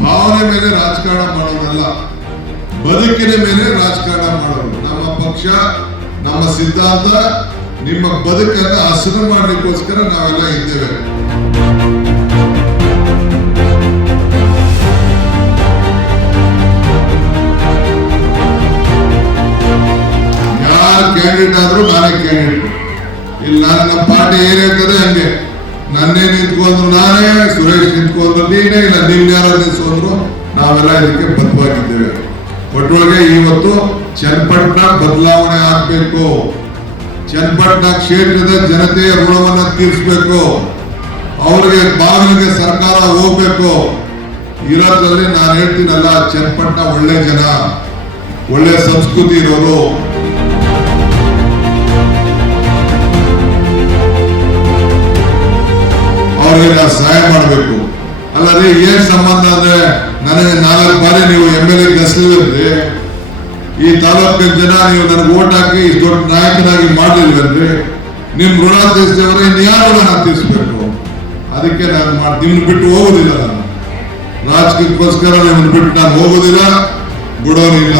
ಭಾವನೆ ಮೇಲೆ ರಾಜಕಾರಣ ಮಾಡೋರಲ್ಲ. ಬದುಕಿನ ಮೇಲೆ ರಾಜಕಾರಣ ಮಾಡೋರು. ನಮ್ಮ ಪಕ್ಷ, ನಮ್ಮ ಸಿದ್ಧಾಂತ, ನಿಮ್ಮ ಬದುಕನ್ನ ಹಸಿರು ಮಾಡ್ಲಿಕ್ಕೋಸ್ಕರ ನಾವೆಲ್ಲ ಇದ್ದೇವೆ. ಯಾರು ಕ್ಯಾಂಡಿಡೇಟ್ ಆದ್ರೂ ನಾನೇ ಕ್ಯಾಂಡಿಡೇಟ್ ಇಲ್ಲ, ನನ್ನ ಪಾರ್ಟಿ ಏನ್ ಹೇಳ್ತದೆ ಹಂಗೆ. ನಿಂತ್ಕೊಂಡ್ರು ನಾನೇ ಸುರೇಶ್ ನಿಂತ್ಕೊಂಡ್ರು ನೀನೇ ಇಲ್ಲ ನಿಮ್ ಯಾರು ನಿಲ್ಸೋದ್ರು ನಾವೆಲ್ಲ ಇದಕ್ಕೆ ಬದ್ಧವಾಗಿದ್ದೇವೆ. ಒಟ್ಟೊಳಗೆ ಇವತ್ತು ಚನ್ನಪಟ್ಟಣ ಬದಲಾವಣೆ ಆಗ್ಬೇಕು. ಚನ್ನಪಟ್ಟಣ ಕ್ಷೇತ್ರದ ಜನತೆಯ ಋಣವನ್ನ ತೀರಿಸಬೇಕು. ಅವ್ರಿಗೆ ಬಾಗಿಲಿಗೆ ಸರ್ಕಾರ ಹೋಗ್ಬೇಕು. ಇರೋದ್ರಲ್ಲಿ ನಾನು ಹೇಳ್ತೀನಲ್ಲ, ಚನ್ನಪಟ್ಟಣ ಒಳ್ಳೆ ಜನ, ಒಳ್ಳೆ ಸಂಸ್ಕೃತಿ ಇರೋರು. ಅವ್ರಿಗೆ ಸಹಾಯ ಮಾಡಬೇಕು. ಅಲ್ಲದೆ ಏನ್ ಸಂಬಂಧ ಅಂದ್ರೆ ನನಗೆ ನಾಲ್ಕು ಬಾರಿ ನೀವು ಎಂ ಎಲ್ ಎ ಈ ತಾಲೂಕಿನ ಜನ ನೀವು ನನಗೆ ಓಟ್ ಹಾಕಿ ದೊಡ್ಡ ನಾಯಕನಾಗಿ ಮಾಡಲಿಲ್ವಲ್ರಿ ನಿಮ್ ಋಣ ತೀರಿಸಿದವರೆ ಇನ್ಯಾರು ಋಣ ತೀರಿಸಬೇಕು ಅದಕ್ಕೆ ನಾನು ಮಾಡಿ ನಿಮ್ನ ಬಿಟ್ಟು ಹೋಗೋದಿಲ್ಲ ನಾನು. ರಾಜಕೀಯಕ್ಕೋಸ್ಕರ ನಿಮ್ಮನ್ನು ಬಿಟ್ಟು ನಾನು ಹೋಗೋದಿಲ್ಲ. ಬಿಡೋನಿಲ್ಲ.